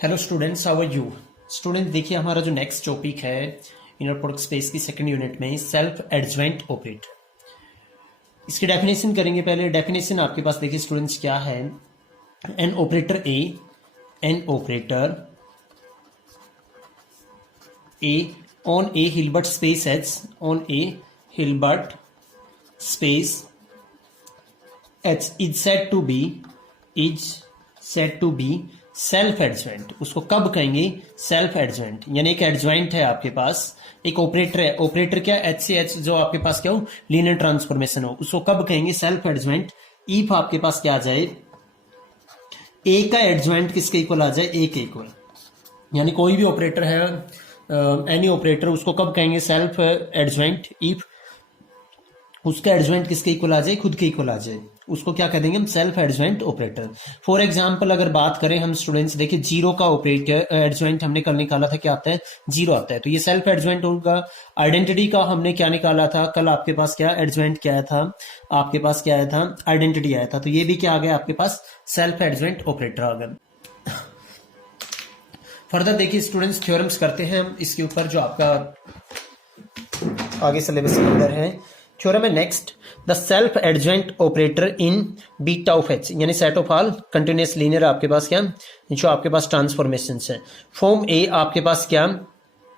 Hello students, how are you. Student देखिए, हमारा जो नेक्स्ट टॉपिक है इनर प्रोडक्ट स्पेस की सेकंड यूनिट में सेल्फ एडज्वाइंट ऑपरेटर। इसकी डेफिनेशन करेंगे। पहले डेफिनेशन आपके पास देखिए स्टूडेंट्स क्या है। An operator A on a Hilbert space H is said to be self adjoint. उसको कब कहेंगे? Self adjoint. यानी एक एडज्वाइंट है आपके पास, एक ऑपरेटर है। ऑपरेटर क्या? एच से एच जो आपके पास क्या हो, लीनियर ट्रांसफॉर्मेशन हो, उसको कब कहेंगे? Self adjoint. इफ आपके पास क्या आ जाए, ए का एडज्वाइंट किसके इक्वल आ जाए? ए के इक्वल। यानी कोई भी ऑपरेटर है, एनी ऑपरेटर, उसको कब कहेंगे? Self adjoint. इफ उसका एडज्वाइंट किसके इक्वल आ जाए? खुद के इक्वल आ जाए, उसको क्या कह देंगे हम? Self adjoint operator. For example अगर बात करें हम स्टूडेंट्स, देखिए जीरो का ऑपरेटर एडज्वाइंट हमने कल निकाला था, क्या आता है? जीरो आता है। तो ये सेल्फ एडज्वाइंट होगा। आइडेंटिटी का हमने क्या निकाला था कल? आपके पास क्या एडज्वाइंट क्या आया था? आपके पास क्या आया था? आइडेंटिटी आया था। तो ये भी क्या आ गया आपके पास? सेल्फ एडज्वाइंट ऑपरेटर आ गया। फर्दर देखिए स्टूडेंट्स, थ्योरम्स करते हैं हम इसके ऊपर, जो आपका आगे सिलेबस के अंदर है। थ्योरम है next, the self adjoint operator in beta of H, यानी set of all continuous linear आपके पास क्या, जो आपके पास ट्रांसफॉर्मेशन है। फॉर्म ए आपके पास क्या?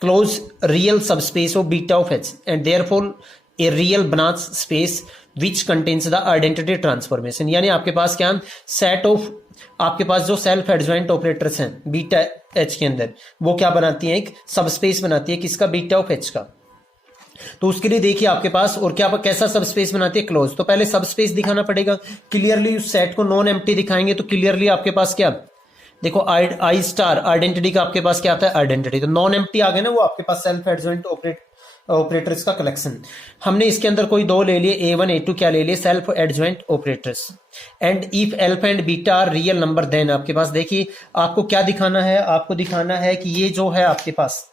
Close real subspace of beta of H and therefore a real बनाच space which contains the identity transformation. यानी आपके पास क्या? सेट ऑफ आपके पास जो सेल्फ एडज्वाइंट ऑपरेटर्स हैं बीटा एच के अंदर, वो क्या बनाती हैं? एक सबस्पेस बनाती है। किसका? बीटा ऑफ एच का। तो उसके लिए देखिए आपके पास, और क्या कैसा सबस्पेस बनाती है? क्लोज। तो पहले सबस्पेस दिखाना पड़ेगा क्लियरली। उस सेट को नॉन एम्प्टी दिखाएंगे तो क्लियरली आपके पास क्या, देखो आई स्टार आइडेंटिटी का आपके पास क्या आता है? आइडेंटिटी। तो नॉन एम्प्टी आ गए ना, वो आपके पास सेल्फ एडज्वाइंट ऑपरेटर्स का कलेक्शन। हमने इसके अंदर कोई दो ले लिए, A1 A2 क्या ले लिए? Self adjoint operators. And if alpha and beta are real number, then आपके पास देखिए आपको क्या दिखाना है? आपको दिखाना है कि ये जो है आपके पास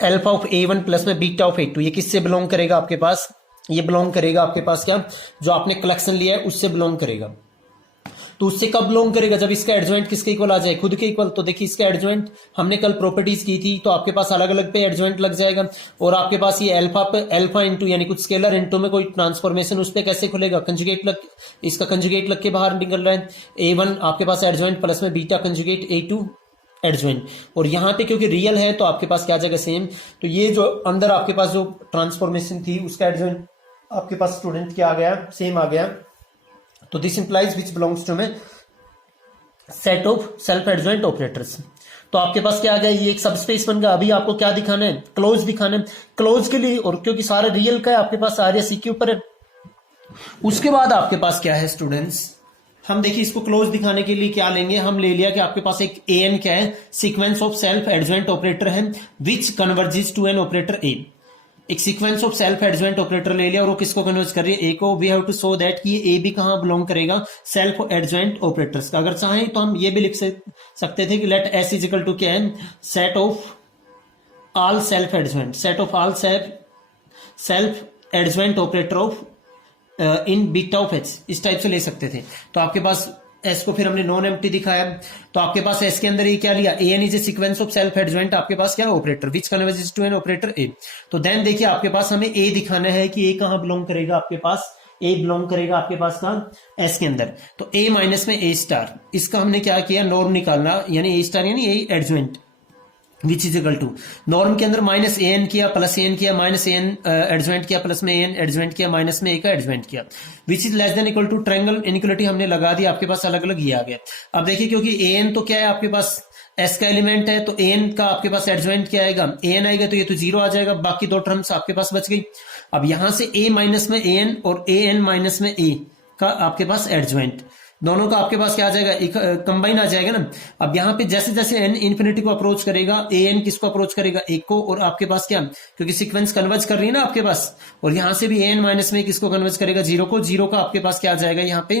अल्फा ऑफ A1 प्लस में बीटा ऑफ A2, ये किससे बिलोंग करेगा आपके पास? ये बिलोंग करेगा आपके पास क्या, जो आपने कलेक्शन लिया है उससे बिलोंग करेगा। तो उससे कब बिलोंग करेगा? जब इसका एडज्वाइंट किसके इक्वल आ जाए? खुद के इक्वल। तो देखिए इसका एडज्वाइंट हमने कल प्रॉपर्टीज की थी, तो आपके पास अलग अलग पे एडज्वाइंट लग जाएगा। और आपके पास ये अल्फा पे अल्फा इंटू यानी कुछ स्केलर इंटू में कोई ट्रांसफॉर्मेशन, उस पर कैसे खुलेगा? कंजुगेट लग, इसका कंजुगेट लग के बाहर निकल रहा है। A1 आपके पास एडज्वाइंट प्लस में बीटा कंजुगेट A2 एडज्वाइंट। और यहाँ पे क्योंकि रियल है तो आपके पास क्या जाएगा? सेम। तो ये जो अंदर आपके पास जो ट्रांसफॉर्मेशन थी उसका एडज्वाइंट आपके पास स्टूडेंट क्या आ गया? सेम आ गया। तो this implies which belongs to में set of self adjoint operators. तो आपके पास क्या आ गया? ये एक सबस्पेस बन गया। अभी आपको क्या दिखाना है? क्लोज दिखाना है। क्लोज के लिए, और क्योंकि सारा रियल का है आपके पास, आर या सी के ऊपर है। उसके बाद आपके पास क्या है स्टूडेंट्स, हम देखिए इसको क्लोज दिखाने के लिए क्या लेंगे? हम ले लिया कि आपके पास एक AN क्या है? Sequence of self adjoint operator है which converges to an operator A। एक sequence of self adjoint operator ले लिया और वो किसको कन्वर्ज कर रही है? A को। We have to show that कि ये A भी कहां बिलोंग करेगा? सेल्फ एडज्वाइंट ऑपरेटर्स का। अगर चाहें तो हम ये भी लिख सकते थे कि let S is equal to क्या है? Set of all self adjoint, set of all self adjoint operator of in beta of H, इस टाइप से ले सकते थे। तो आपके पास एस को फिर हमने नॉन एम्प्टी दिखाया। तो आपके पास एस के अंदर ये क्या लिया? AN is a sequence of self adjoint आपके पास क्या operator which converges to an operator A। तो देन देखिए आपके पास हमें A दिखाना है कि A कहां बिलोंग करेगा? आपके पास A बिलोंग करेगा आपके पास का एस के अंदर। तो A माइनस में A स्टार, इसका हमने क्या किया? नॉर्म निकालना, यानी A स्टार यानी A adjoint which is equal to norm के अंदर माइनस AN किया प्लस AN किया, माइनस AN एडज्वाइंट किया प्लस में AN एडज्वाइंट किया, माइनस में A का एडज्वाइंट किया, which is less than equal to triangle inequality हमने लगा दी। आपके पास अलग अलग ये आ गया। अब देखिए क्योंकि AN तो क्या है आपके पास S का एलिमेंट है, तो AN का आपके पास एडज्वाइंट क्या आएगा? AN आएगा, तो ये तो जीरो आ जाएगा। बाकी दो टर्म्स आपके पास बच गई। अब यहां से A माइनस में AN और AN माइनस में A का आपके पास एडज्वाइंट, दोनों का आपके पास क्या आ जाएगा? एक कंबाइन आ जाएगा ना। अब यहाँ पे जैसे जैसे n इन्फिनिटी को अप्रोच करेगा, AN किसको अप्रोच करेगा? एक को। और आपके पास क्या, क्योंकि सीक्वेंस कन्वर्ज कर रही है ना आपके पास, और यहां से भी AN माइनस में किसको कन्वर्ज करेगा? जीरो को। जीरो का आपके पास क्या आ जाएगा? यहाँ पे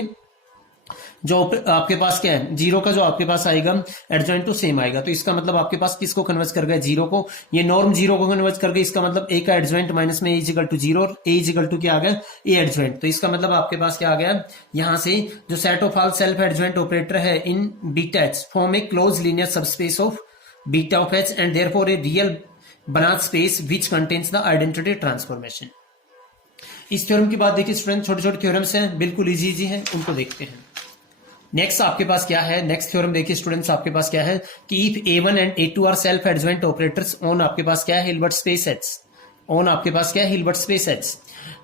जो आपके पास क्या है, जीरो का जो आपके पास आएगा एडजॉइंट तो सेम आएगा। तो इसका मतलब आपके पास किसको कन्वर्ट कर गया, जीरो को। ये नॉर्म जीरो को कन्वर्ट कर गई, इसका मतलब ए का एडजॉइंट माइनस में ए इज इक्वल टू जीरो, और ए इज इक्वल टू क्या आ गया, ए एडजॉइंट। तो इसका मतलब आपके पास क्या आ गया, यहां से जो set of all self adjoint operator है in beta H form a close linear subspace of beta of H and therefore a real Banach space which contains the identity transformation. इस थ्योरम की बात देखिए स्टूडेंट, छोटे छोटे theorems हैं, बिल्कुल easy easy हैं, उनको देखते हैं। नेक्स्ट आपके पास क्या है, नेक्स्ट थ्योरम देखिए स्टूडेंट्स, आपके पास क्या है कि if A1 and A2 are self adjoint operators on आपके पास क्या है, हिल्बर्ट स्पेस एच, ऑन आपके पास क्या है, हिल्बर्ट स्पेस एच,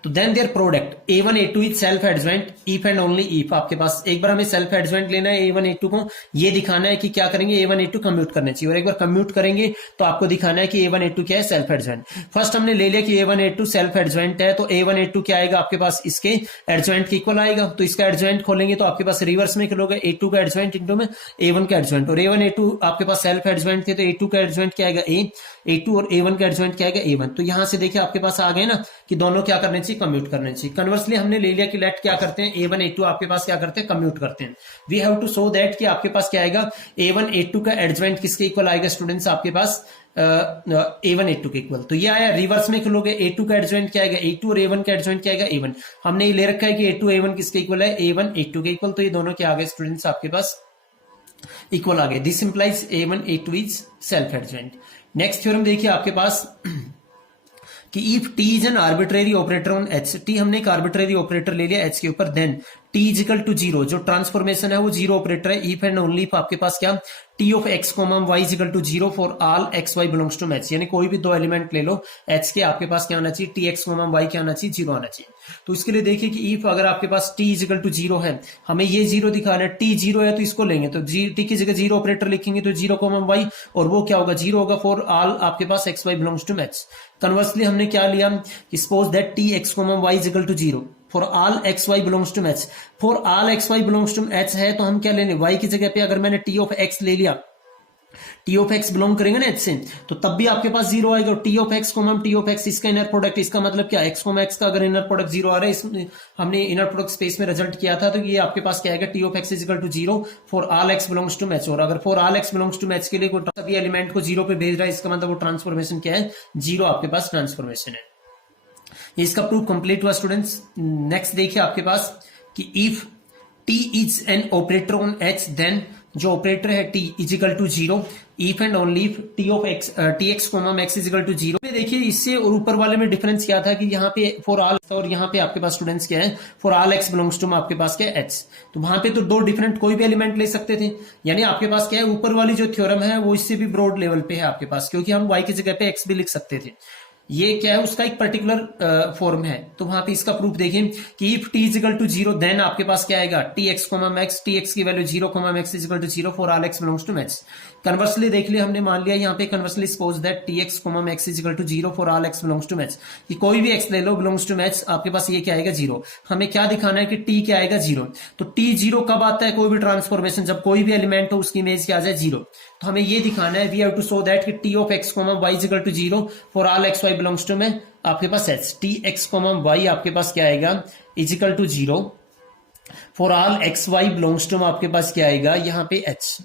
तो then their product A1 A2 is self adjoint if and only if. आपके पास एक बार हमें सेल्फ एडजॉइंट लेना है A1 A2 को, ये दिखाना है कि क्या करेंगे, A1 A2 कम्यूट करने चाहिए, और एक बार कम्यूट करेंगे तो आपको दिखाना है कि A1 A2 क्या है, सेल्फ एडजॉइंट। फर्स्ट हमने ले लिया कि A1 A2 सेल्फ एडजॉइंट है, तो A1 A2 क्या आएगा आपके पास, इसके एडजॉइंट के इक्वल आएगा। तो इसका एडजॉइंट खोलेंगे तो आपके पास रिवर्स में खोलोगे A2 का एडजॉइंट इंटू में A1 का एडजॉइंट, और A1 A2 आपके पास सेल्फ एडजॉइंट थे, तो A2 का एडजॉइंट क्या आएगा, A2 और A1 का एडजॉइंट क्या आएगा, A1। तो यहां से देखिए आपके पास आ गए ना कि दोनों क्या करने चाहिए, कम्यूट करने चाहिए। कन्वर्सली हमने ले लिया कि लेट क्या करते हैं, A1 A2 आपके पास क्या करते हैं, कम्यूट करते हैं। We have to show that कि आपके पास क्या आएगा, A1 A2 का एडजॉइंट किसके इक्वल आएगा स्टूडेंट्स, आपके पास A1 A2 के इक्वल। तो ये आया, रिवर्स में खोलोगे A2 का एडजॉइंट क्या आएगा, A2 और A1 का एडजॉइंट क्या आएगा, A1। हमने ये ले रखा है कि A2 A1 किसके इक्वल है, A1 A2 के इक्वल। तो ये दोनों क्या आ गए स्टूडेंट्स, आपके पास इक्वल आ गए। This implies A1 A2 is self adjoint. Next theorem देखिए आपके पास कि if T is an arbitrary operator on H, T हमने एक आर्बिट्रेरी ऑपरेटर ले लिया एच के ऊपर, then T is equal to zero, जो ट्रांसफॉर्मेशन है वो जीरो ऑपरेटर है। इफ एंड ओनली इफ आपके पास क्या, T of X comma Y is equal to zero for all X Y belongs to H, यानी कोई भी दो एलिमेंट ले लो एच के, आपके पास क्या आना चाहिए, टी एक्स कॉमा वाई क्या आना चाहिए, जीरो आना चाहिए। तो इसके लिए देखिए कि इफ अगर आपके पास T is equal to zero है, हमें ये जीरो दिखाना है, टी जीरो है तो इसको लेंगे, तो टी की जगह जीरो ऑपरेटर लिखेंगे तो जीरो कॉमा वाई, और वो क्या होगा, जीरो होगा फॉर ऑल आपके पास X Y belongs to H. Conversely हमने क्या लिया, suppose that T X comma Y is equal to zero for all X Y belongs to H. For all X Y belongs to H है तो हम क्या लेंगे, वाई की जगह पे अगर मैंने टी ऑफ एक्स ले लिया, टी ऑफ एक्स बिलोंग करेंगे ना एच से, तो तब भी आपके पास जीरो आएगा। टी ऑफ एक्स को हम टी ऑफ एक्स इसका इनर प्रोडक्ट, इसका मतलब क्या, एक्स को एक्स का अगर इनर प्रोडक्ट जीरो आ रहा है, इसमें हमने इनर प्रोडक्ट स्पेस में रिजल्ट किया था, तो ये आपके पास क्या आएगा, T of X is equal to zero for all x belongs to match. और अगर for all x belongs to match के लिए कोई सभी एलिमेंट को जीरो पे भेज रहा है, इसका मतलब वो ट्रांसफॉर्मेशन क्या है, जीरो आपके पास ट्रांसफॉर्मेशन है। इसका प्रूफ कंप्लीट हुआ स्टूडेंट्स। नेक्स्ट देखिए आपके पास कि if T is an operator on H, then जो ऑपरेटर है T is equal to zero if and only if T of X T x comma X is equal to zero. देखिए इससे और ऊपर वाले में डिफरेंस क्या था कि यहाँ पे फॉर ऑल, और यहाँ पे आपके पास स्टूडेंट्स क्या है, for all x belongs to आपके पास क्या है, एच। तो वहां पे तो दो डिफरेंट कोई भी एलिमेंट ले सकते थे, यानी आपके पास क्या है, ऊपर वाली जो थ्योरम है वो इससे भी ब्रॉड लेवल पे है आपके पास, क्योंकि हम वाई की जगह पे एक्स भी लिख सकते थे। ये क्या है, उसका एक पर्टिकुलर फॉर्म है। तो वहां पे इसका प्रूफ देखें कि if T is equal to zero, then आपके पास क्या आएगा, T x comma max, T X की value zero comma max is equal to zero for all x belongs to max. Conversely देख लिया हमने, मान लिया यहाँ पे conversely suppose that T x comma max is equal to zero for all x belongs to max, कि कोई भी एक्स ले लो बिलोंग्स टू मैक्स, आपके पास ये क्या आएगा, जीरो। हमें क्या दिखाना है कि टी क्या आएगा, जीरो। तो टी जीरो कब आता है, कोई भी ट्रांसफॉर्मेशन, जब कोई भी एलिमेंट हो उसकी इमेज क्या आ जाए, जीरो। तो हमें ये दिखाना है, we have to show that कि T of X comma Y is equal to zero for all X Y belongs to में आपके पास H, T x comma Y आपके पास क्या आएगा, is equal to zero for all X Y belongs to आपके पास क्या आएगा, यहाँ पे एच।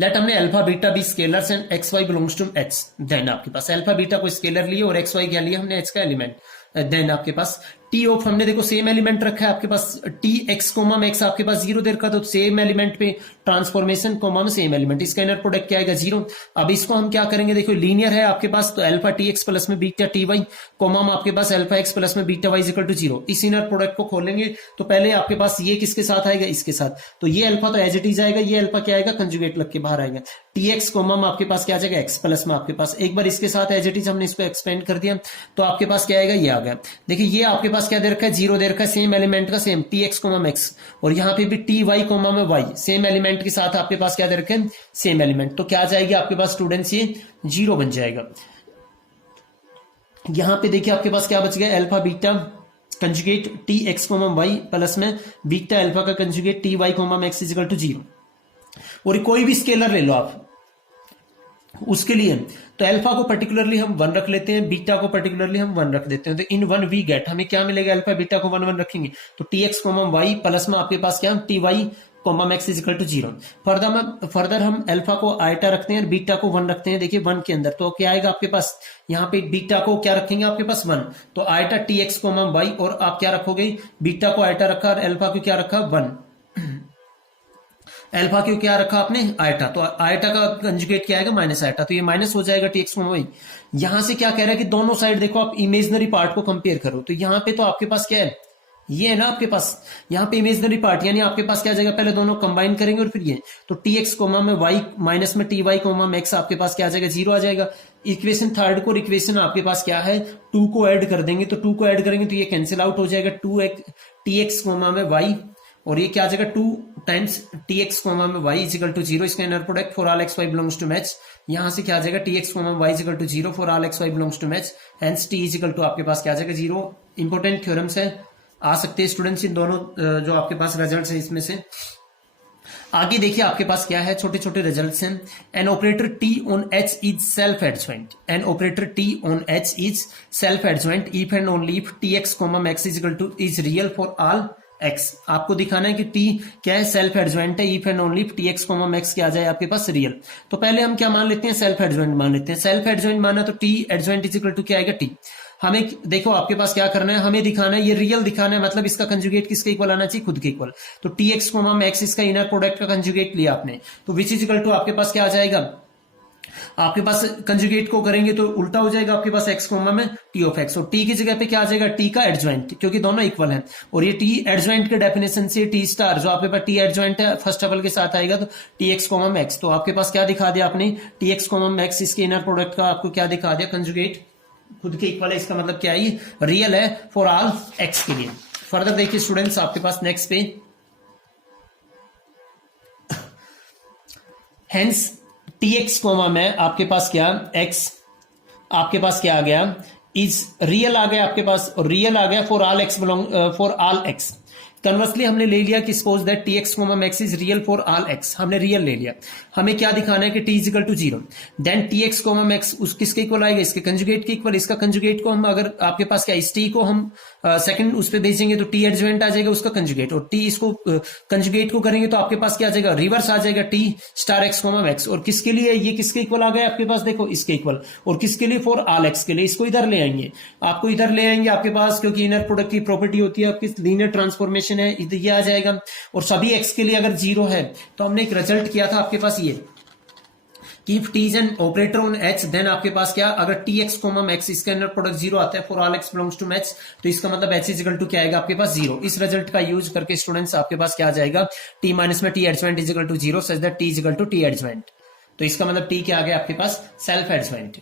लेट हमने alpha beta be scalars and X Y belongs to H, then आपके पास अल्फा बीटा को स्केलर लिए और एक्स वाई क्या लिया हमने, एच का एलिमेंट। देन आपके पास टी ऑफ हमने देखो सेम एलिमेंट रखा है आपके पास, टी एक्स कोमा एक्स आपके पास जीरो दे रखा, तो सेम एलिमेंट पे ट्रांसफॉर्मेशन कोमा में सेम एलिमेंट, इसका इनर प्रोडक्ट क्या आएगा, जीरो। अब इसको हम क्या करेंगे, देखो लीनियर है आपके पास, तो अल्फा टी एक्स प्लस में बीटा टी वाई कोमा में आपके पास अल्फा एक्स प्लस में beta Y equal to zero. इस इनर प्रोडक्ट को खोलेंगे तो पहले आपके पास ये किसके साथ आएगा, इसके साथ, तो ये अल्फा तो एज इट इज आएगा, ये अल्फा क्या आएगा, कंजुगेट लग के बाहर आएगा। टी एक्स कोमा में आपके पास क्या आ जाएगा, एक्स प्लस में आपके पास एक बार इसके साथ एज इट इज हमने इसको एक्सपेंड कर दिया, तो आपके पास क्या आएगा, ये आ गया। देखिए ये आपके पास क्या दे रखा है, जीरो दे रखा है, सेम एलिमेंट का same T x comma X, और यहाँ पे भी टी वाई कोमा में वाई सेम एलिमेंट के साथ आपके पास क्या दे रखे हैं, सेम एलिमेंट। तो क्या आ जाएगी आपके पास स्टूडेंट्स, ये जीरो बन जाएगा। यहां पे देखिए आपके पास क्या बच गया, alpha beta conjugate T x comma Y plus में बीटा अल्फा का conjugate T Y comma X is equal to zero. और कोई भी स्केलर ले लो आप, उसके लिए तो अल्फा को पर्टिकुलरली हम 1 रख लेते हैं, बीटा को पर्टिकुलरली हम 1 रख देते हैं। तो इन 1 वी गेट, हमें क्या मिलेगा, अल्फा बीटा को 1 1 रखेंगे तो T x comma Y plus में आपके पास क्या T Y comma max is equal to 0। Further हम अल्फा को आइटा रखते हैं और बीटा को 1 रखते हैं। देखिए 1 के अंदर तो क्या आएगा आपके पास, यहाँ पे बीटा को क्या रखेंगे आपके पास 1, तो iota T x comma Y, और आप क्या रखोगे, बीटा को आइटा रखा और अल्फा को क्या रखा 1, अल्फा क्यों क्या रखा आपने आयटा, तो आयटा का कंजुगेट क्या आएगा माइनस आयटा, तो ये माइनस हो जाएगा टी एक्स कोमा वाई। यहां से क्या कह रहा है कि दोनों साइड देखो आप इमेजनरी पार्ट को कंपेयर करो, तो यहां पे तो आपके पास क्या है, ये है ना आपके पास यहाँ पे इमेजनरी पार्ट, यानी आपके पास क्या जाएगा, पहले दोनों कंबाइन करेंगे और फिर ये, तो टी एक्स कोमा में वाई माइनस में टी वाई कोमा में एक्स आपके पास क्या आ जाएगा 0 आ जाएगा। इक्वेशन थर्ड को इक्वेशन आपके पास क्या है 2 को ऐड कर देंगे, तो 2 को ऐड करेंगे तो ये कैंसिल आउट हो जाएगा, 2 टी एक्स कोमा में वाई और ये क्या आ जाएगा 2 टाइम्स टी एक्स कोमा में वाई इजिकल टू 0, इसका inner product for all X Y belongs to match, यहां से क्या आ जाएगा T x comma Y equal to 0 for all X Y belongs to match, hence T is equal to आपके पास क्या आ जाएगा 0। इंपोर्टेंट थ्योरम्स है, आ सकते हैं स्टूडेंट्स इन दोनों जो आपके पास रिजल्ट्स हैं इसमें से। आगे देखिए आपके पास क्या है, छोटे छोटे रिजल्ट्स हैं। An operator T on H is self adjoint, an operator T on H is self adjoint if and only if T x comma max equal to is real for all X. आपको दिखाना है कि T क्या है, self adjoint है, if and only if T x comma max क्या आ जाए आपके पास रियल। तो पहले हम क्या मान लेते हैं, सेल्फ एडजॉइंट मान लेते हैं। सेल्फ एडजॉइंट माना तो T adjoint is equal to क्या आएगा टी। हमें देखो आपके पास क्या करना है, हमें दिखाना है ये रियल दिखाना है, मतलब इसका कंजुगेट किसके इक्वल आना चाहिए, खुद के इक्वल। तो टी एक्स कोमा मैक्स इसका इनर प्रोडक्ट का कंजुगेट लिया आपने, तो विच इज इक्वल टू आपके पास क्या आ जाएगा, आपके पास कंजुगेट को करेंगे तो उल्टा हो जाएगा आपके पास एक्स कोमा में टी ऑफ एक्स, और टी की जगह पे क्या आ जाएगा टी का एडजॉइंट, क्योंकि दोनों इक्वल हैं। और ये टी एडजॉइंट के डेफिनेशन से टी स्टार जो आपके पास टी एडजॉइंट है फर्स्ट डबल के साथ आएगा, तो टी एक्स कोमा मैक्स, तो आपके पास क्या दिखा दिया आपने टी एक्स कोमा मैक्स, इसके इनर प्रोडक्ट का आपको क्या दिखा दिया, कंजुगेट खुद के इक्वल है, इसका मतलब क्या है रियल है फॉर ऑल एक्स के लिए। फर्दर देखिए स्टूडेंट्स आपके पास नेक्स्ट पे, हेंस टी एक्स कोमा में आपके पास क्या एक्स आपके पास क्या आ गया इज रियल आ गया आपके पास, और रियल आ गया for all x belong for all x. Conversely हमने ले लिया कि suppose that T x comma max is real for all x, हमने रियल ले लिया। हमें क्या दिखाना है कि T is equal to 0, then T x comma max उस किसके इक्वल आएगा, इसके कंजुगेट के इक्वल। इसका कंजुगेट को हम अगर आपके पास क्या इस टी को हम सेकंड उस पर भेजेंगे तो टी एडजॉइंट आ जाएगा उसका कंजुगेट, और टी इसको कंजुगेट को करेंगे तो आपके पास क्या आ जाएगा रिवर्स आ जाएगा T star x comma max. और किसके लिए ये किसके इक्वल आ गया आपके पास, देखो इसके इक्वल, और किसके लिए फॉर ऑल एक्स के लिए। इसको इधर ले आएंगे, आपको इधर ले आएंगे आपके पास, क्योंकि इनर प्रोडक्ट की प्रॉपर्टी होती है आपकी लीनियर ट्रांसफॉर्मेशन है, ये आ जाएगा। और सभी एक्स के लिए अगर 0 है तो हमने एक रिजल्ट किया था आपके पास ये कि if T is an operator on H then आपके पास क्या, अगर टी एक्स कोमा मैक्स इसका इनर प्रोडक्ट 0 आता है for all x belongs to match, तो इसका मतलब एच इज इक्वल टू क्या आएगा आपके पास 0। इस रिजल्ट का यूज करके स्टूडेंट्स आपके पास क्या आ जाएगा, टी माइनस में T adjoint is equal to 0 such that T is equal to T adjoint. तो इसका मतलब टी क्या आ गया आपके पास सेल्फ एडजॉइंट।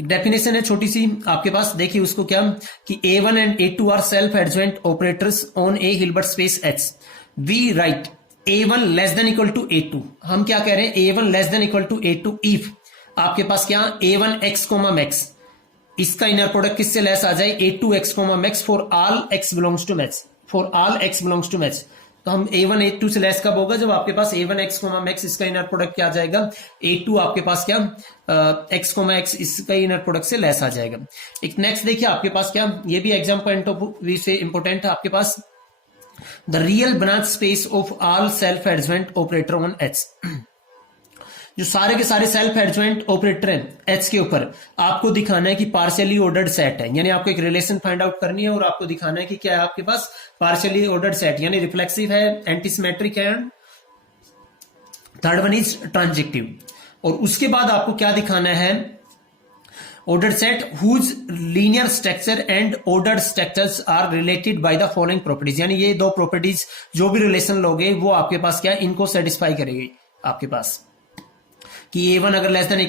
एक डेफिनेशन है छोटी सी आपके पास, देखिए उसको क्या कि A1 and A2 are self adjoint operators on a Hilbert space H। We write A1 less than equal to A2, हम क्या कह रहे हैं A1 less than equal to A2 if आपके पास क्या A1 एक्स कोमा मैक्स इसका inner product किससे लेस आ जाए A2 x comma max for all x belongs to match, for all x belongs to match. तो हम A1 A2 से लेस कब होगा, जब आपके पास A1 एक्स कोमा मैक्स इसका इनर प्रोडक्ट क्या आ जाएगा A2 आपके पास क्या एक्स कोमा एक्स इसका इनर प्रोडक्ट से लेस आ जाएगा। एक नेक्स्ट देखिए आपके पास क्या, ये भी एग्जाम पॉइंट ऑफ व्यू से इंपोर्टेंट है आपके पास, the real Banach space of all self adjoint operator on H. जो सारे के सारे सेल्फ एडजॉइंट ऑपरेटर हैं एच के ऊपर, आपको दिखाना है कि पार्शियली ऑर्डर्ड सेट है, यानी आपको एक रिलेशन फाइंड आउट करनी है और आपको दिखाना है कि क्या है आपके पास पार्शियली ऑर्डर्ड सेट, यानी रिफ्लेक्सिव है, एंटीसिमेट्रिक है, थर्ड वन इज ट्रांजेक्टिव। और उसके बाद आपको क्या दिखाना है, ordered set whose linear structure and ordered structures are related by the following properties, यानी ये दो प्रॉपर्टीज जो भी रिलेशन लोगे वो आपके पास क्या इनको सेटिस्फाई करेगी आपके पास, कि A1 अगर लेस देन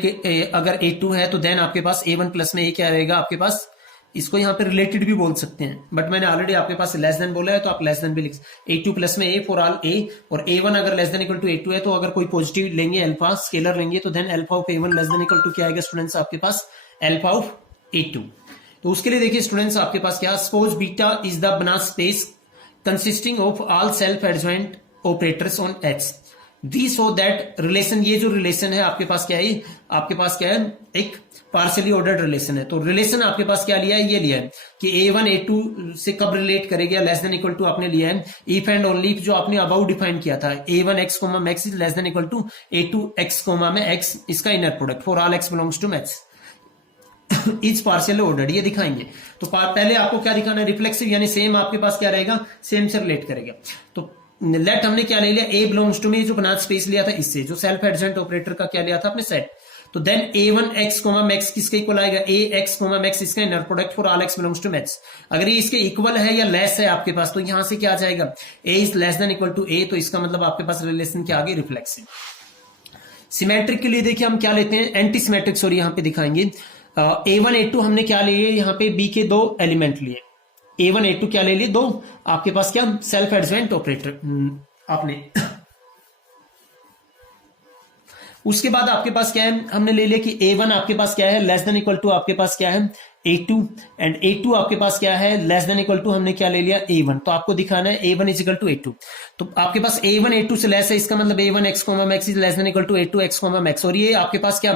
अगर A2 है तो देन आपके पास A1 प्लस में A क्या रहेगा आपके पास, इसको यहाँ पे रिलेटेड भी बोल सकते हैं, बट मैंने ऑलरेडी आपके पास लेस देन बोला है तो आप लेस देन भी लिख A2 प्लस में A फॉर ऑल A, और A1 अगर less than equal to A2 है तो अगर कोई पॉजिटिव लेंगे अल्फा स्केलर लेंगे तो then alpha of A1 less than equal to क्या आएगा स्टूडेंट्स आपके पास अल्फा ऑफ A2। तो उसके लिए देखिए स्टूडेंट्स आपके पास क्या, suppose beta is the Banach space consisting of all self adjoint operators on H। We so that relation, ये जो रिलेशन है आपके पास क्या है, आपके पास क्या है, एक पार्शियली ऑर्डर्ड रिलेशन है। तो रिलेशन आपके पास क्या लिया है, ये लिया है कि A1 A2 से कब रिलेट करेगा, लेस देन इक्वल टू आपने लिया है इफ एंड ओनली इफ, जो आपने अबाउ डिफाइन किया था, A1 x comma max is less than equal to A2 x comma में x, इसका inner product for all x belongs to max is partial ordered, ये दिखाएंगे। तो पहले आपको क्या दिखाना है, रिफ्लेक्सिव, यानी सेम आपके पास क्या रहेगा, सेम से रिलेट करेगा। तो लेट हमने क्या ले लिया, A बिलोंग्स टू में जो बनात स्पेस लिया था इससे, जो सेल्फ एडजेंट ऑपरेटर का क्या लिया था अपने सेट। तो then A1 x comma max किसके इक्वल आएगा, A x कोमा मैक्स, इसका inner product for all x belongs to max. अगर ये इसके इक्वल है या लेस है आपके पास, तो यहां से क्या आ जाएगा, A is less than equal to A, तो इसका मतलब आपके पास रिलेशन क्या आ गई, रिफ्लेक्सिव। सिमेट्रिक के लिए देखिए हम क्या लेते हैं, एंटी सिमेट्रिक, सॉरी यहां पे दिखाएंगे। A1 A2 हमने क्या लिए, यहाँ पे B के दो एलिमेंट लिए, A1 A2 क्या ले लिए, दो आपके पास क्या सेल्फ एडजेंट ऑपरेटर आपने उसके बाद आपके पास क्या है, हमने ले लिया कि A1 आपके पास क्या है, लेस देन इक्वल टू आपके पास क्या है A2, एंड A2 आपके पास क्या है, लेस देन इक्वल टू हमने क्या ले लिया A1। तो आपको दिखाना है A1 is equal to A2। तो आपके पास A1 A2 से लेस है, इसका मतलब A1 x comma max is less than equal to A2 x comma max. और ये आपके पास क्या,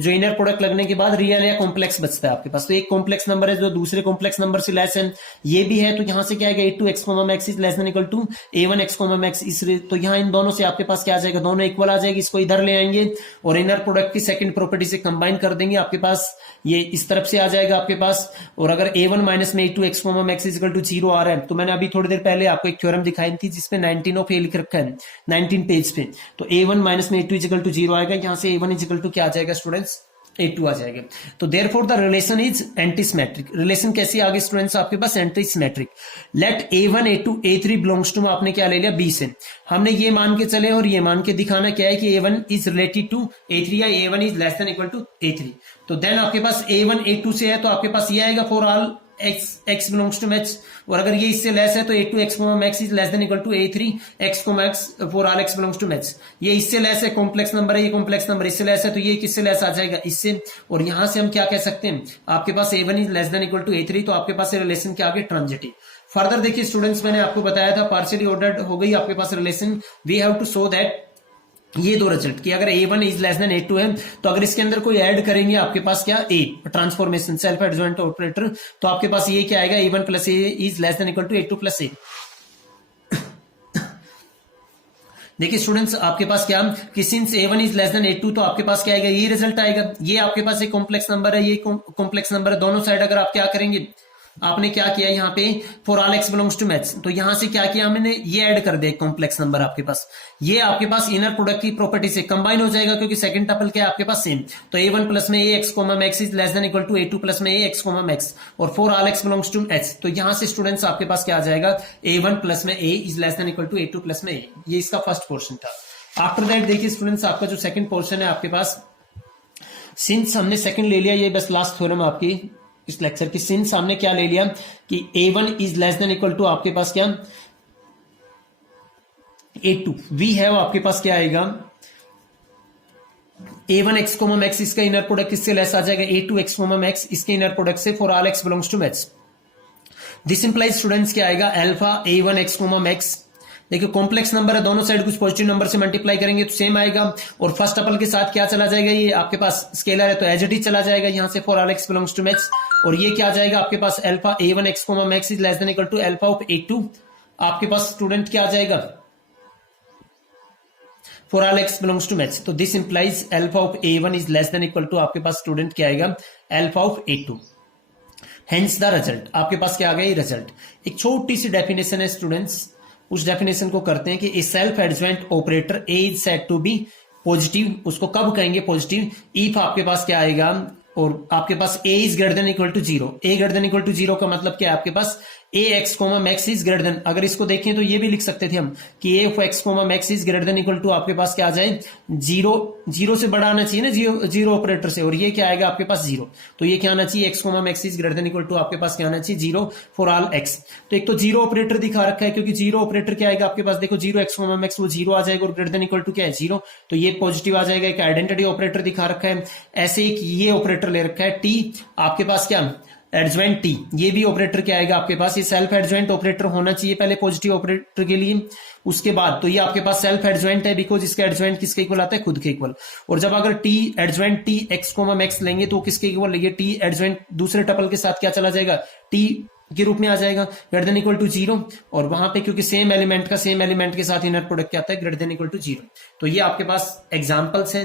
जो इनर प्रोडक्ट लगने के बाद रियल या कॉम्प्लेक्स बचता है आपके पास। तो एक कॉम्प्लेक्स नंबर है जो दूसरे कॉम्प्लेक्स नंबर से लेस है, ये भी है, तो यहां से क्या आएगा, A2 x comma max is less than equal to A1 x comma max. तो यहाँ इन दोनों से आपके पास क्या आ जाएगा, दोनों इक्वल आ जाएगी, इसको इधर ले आएंगे और इनर प्रोडक्ट की सेकंड प्रॉपर्टी से कंबाइन कर देंगे, आपके पास ये इस तरफ से आ जाएगा आपके पास। और अगर A1 माइनस में A2 x comma max is equal to 0 आ रहा है, तो मैंने अभी थोड़ी देर पहले आपको एक थ्योरम दिखाई थी जिसपे 19 ऑफ A लिख रखा है 19 पेज पे। तो A1 माइनस में A2 इज इक्वल टू 0 आएगा, यहां से A1 इज इक्वल टू क्या आ जाएगा स्टूडेंट्स, A2 आ जाएगा। तो therefore the relation is anti symmetric. Relation कैसी आगे स्टूडेंट्स आपके पास, anti symmetric. Let A1 A2 A3 belongs to, आपने क्या ले लिया B से, हमने ये मान के चले और ये मान के दिखाना क्या है कि A1 is related to A3 या A1 is less than equal to A3। तो देन आपके पास A1 A2 से है, तो आपके पास ये आएगा for all x belongs to max. और अगर ये इससे लेस है तो A2 x max is less than equal to A3 x max for all x belongs to max. ये इससे लेस है, कॉम्प्लेक्स नंबर है, ये कॉम्प्लेक्स नंबर इससे लेस है, तो ये किससे लेस आ जाएगा, इससे। और यहां से हम क्या कह सकते हैं, आपके पास A1 is less than equal to A3, तो आपके पास रिलेशन क्या आ गया, ट्रांजिटिव। फर्दर देखिए स्टूडेंट्स, मैंने आपको बताया था पार्शियली ऑर्डर्ड हो गई आपके पास relation. We have to show that ये दो रिजल्ट कि अगर A1 is less then A2 है, तो अगर इसके अंदर कोई ऐड करेंगे आपके पास क्या, A transformation self adjoint operator, तो आपके पास ये क्या आएगा, A1 plus A is less than equal to A2 plus A। देखिए स्टूडेंट्स, आपके पास क्या कि since A1 is less then A2, तो आपके पास क्या आएगा, ये रिजल्ट आएगा। ये आपके पास एक कॉम्प्लेक्स नंबर है, ये कॉम्प्लेक्स नंबर है, दोनों साइड अगर आप क्या करेंगे, आपने क्या किया यहाँ पे for all x belongs to max, तो यहां से क्या किया हमने, ये ऐड कर दिया कॉम्प्लेक्स नंबर आपके पास। ये आपके पास इनर प्रोडक्ट की प्रॉपर्टी से कंबाइन हो जाएगा, क्योंकि सेकंड टपल क्या है आपके पास सेम। तो A1 प्लस में AX comma max is less than equal to A2 plus में AX कोमा मैक्स, और for all x belongs to H। तो यहां से स्टूडेंट्स आपके पास क्या आ जाएगा, A1 प्लस में A is less than equal to A2 plus में A। ये इसका फर्स्ट पोर्शन था। आफ्टर दैट देखिए स्टूडेंट्स, आपका जो सेकंड पोर्शन है आपके पास, सिंस हमने सेकंड ले लिया, ये बस लास्ट थ्योरम आपकी इस लेक्चर की। सिंस हमने क्या ले लिया कि A1 is less than equal to आपके पास क्या, A2, वी हैव आपके पास क्या आएगा, A1 x कोमा मैक्स, इसका इनर प्रोडक्ट किससे लेस आ जाएगा, A2 x कोमा मैक्स, इसके इनर प्रोडक्ट से for all x belongs to max. This implies students क्या आएगा, alpha A1 x comma max. देखिए कॉम्प्लेक्स नंबर है, दोनों साइड कुछ पॉजिटिव नंबर से मल्टीप्लाई करेंगे तो सेम आएगा। और फर्स्ट टपल के साथ क्या चला जाएगा, ये आपके पास स्केलर है तो एज इट इज चला जाएगा यहां से for all x belongs to max. और ये क्या आ जाएगा आपके पास, alpha A1 x comma max is less than equal to alpha of A2। आपके पास स्टूडेंट क्या आ जाएगा, for all x belongs to max. तो this implies alpha of A1 is less than equal to आपके पास स्टूडेंट क्या आएगा, alpha of A2। Hence the result, आपके पास क्या आ गया, रिजल्ट। एक छोटी सी डेफिनेशन है स्टूडेंट्स, उस डेफिनेशन को करते हैं कि A self adjoint operator A is said to be positive. उसको कब कहेंगे पॉजिटिव, इफ आपके पास क्या आएगा, और आपके पास A is greater than equal to 0। A greater than equal to 0 का मतलब क्या है, आपके पास A X comma max is greater than, अगर इसको देखें तो ये भी लिख सकते थे हम कि A of X comma max is greater than equal to आपके पास क्या आ जाए, 0 से बड़ा आना चाहिए ना, जीरो ऑपरेटर से, और ये क्या आएगा आपके पास 0। तो ये क्या आना चाहिए, x comma max is greater than equal to आपके पास क्या आना चाहिए, 0 फॉर ऑल एक्स। तो एक तो 0 ऑपरेटर दिखा रखा है, क्योंकि 0 ऑपरेटर क्या आएगा आपके पास, देखो 0 एक्स कोमा मैक्स वो 0 आ जाएगा और ग्रेटर देन इक्वल टू क्या है 0, तो ये पॉजिटिव आ जाएगा। एक आइडेंटिटी ऑपरेटर दिखा रखा है, ऐसे एक ये ऑपरेटर ले रखा है टी, आपके पास क्या एडजॉइंट टी, ये भी ऑपरेटर क्या आएगा आपके पास, ये सेल्फ एडजॉइंट ऑपरेटर होना चाहिए पहले पॉजिटिव ऑपरेटर के लिए, उसके बाद तो ये आपके पास सेल्फ एडजॉइंट है बिकॉज इसका एडजॉइंट किसके इक्वल आता है, खुद के इक्वल। और जब अगर T adjoint T x comma max लेंगे तो किसके इक्वल लेंगे, टी एडजॉइंट दूसरे टपल के साथ क्या चला जाएगा, टी के रूप में आ जाएगा ग्रेटर देन इक्वल टू 0, और वहां पे क्योंकि सेम एलिमेंट का सेम एलिमेंट के साथ इनर प्रोडक्ट क्या आता है, ग्रेटर देन इक्वल टू 0। तो ये आपके पास एग्जांपल्स हैं।